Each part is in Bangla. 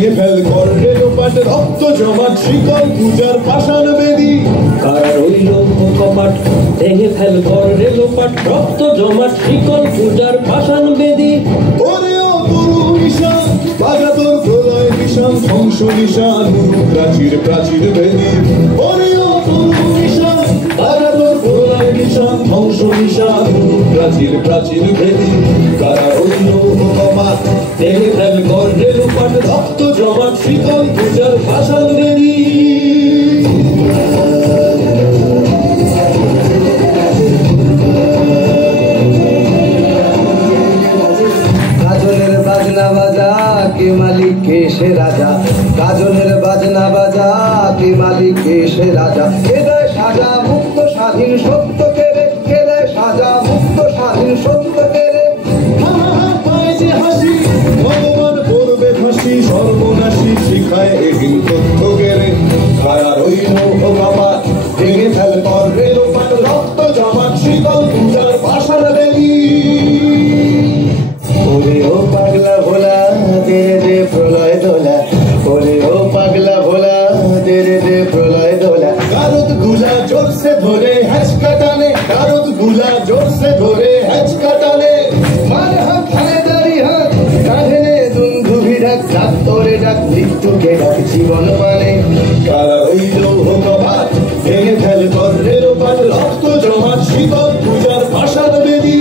ভেঙে ফেল কর রেলোপাট রক্ত জমাট শিকল পূজার পাষাণ বেদী কারা রইল কপাট ভেঙে ফেল কর রেলোপাট রক্ত জমাট শিকল পূজার পাষাণ বেদী ওরে ও তরু নিশান বাজা তোর প্রলয় নিশান ধ্বংস নিশান প্রাচীর প্রাচীর বেদী ওরে ও তরু নিশান বাজা তোর প্রলয় নিশান ধ্বংস নিশান প্রাচীর প্রাচীর বেদী কারা রইল কপাট ভেঙে ফেল কর রেলোপাট রক্ত জমাট শিকল পূজার পাষাণ বেদী কাজলের বাজনা বাজা কে মালিক কে সে রাজা কাজলের বাজনা বাজা কে মালিক কে সে রাজা কে দেয় সাজা মুক্ত স্বাধীন সত্য কে রে কে দেয় সাজা মুক্ত স্বাধীন সত্য কে রে পায় যে হাসি ভগবান করবে ফাঁসি সর্বনাশী শিখায় এহীন তথ্য গেলে কারা রইল বাবা ভেঙে ফেল কর রেলোপাট রক্ত জমাট শিকল পূজার পাষাণ বেদী ওরে ও পাগলা ভোলা দে দে প্রলয় দোলা ওরে ও পাগলা ভোলা দে দে প্রলয় দোলা কারত গুলা জোরসে ধরে হ্যাচকা টানে কারত গুলা জোরসে ধরে হ্যাচকা টানে মার হাত হায় দাড়ি হাত কাঁধে নে দুন্ধুভি ডাক ডাক তোরে ডাক মৃত্যুকে ডাক জীবন মানে কারা রইল বাবা ভেঙে ফেল কর রেলোপাট রক্ত জমাট শিকল পূজার পাষাণ বেদী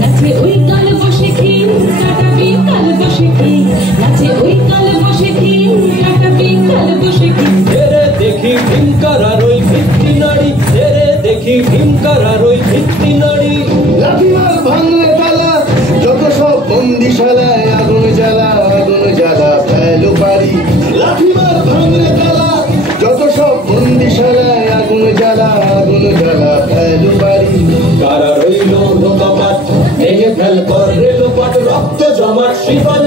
নাচে ওই কাল বসে কি কাটাবি কাল বসে কি নাচে ওই কাল বসে কি কাটাবি কাল বসে কি তেরে দেখি ভীমকারার ওই ভিত্তি নারী তেরে দেখি ভীমকারার ওই ভিত্তি নারী লাঠিমার ভাঙলে তালা যত সব বন্দিশালায় আগুন জ্বালা ফেলো পারি লাঠিমার ভাঙলে তালা যত সব বন্দিশালায় আগুন জ্বালা ফেলো পারি কারা রইল কপাট ভেঙে ফেল কর রেলোপাট রক্ত জমাট শিকল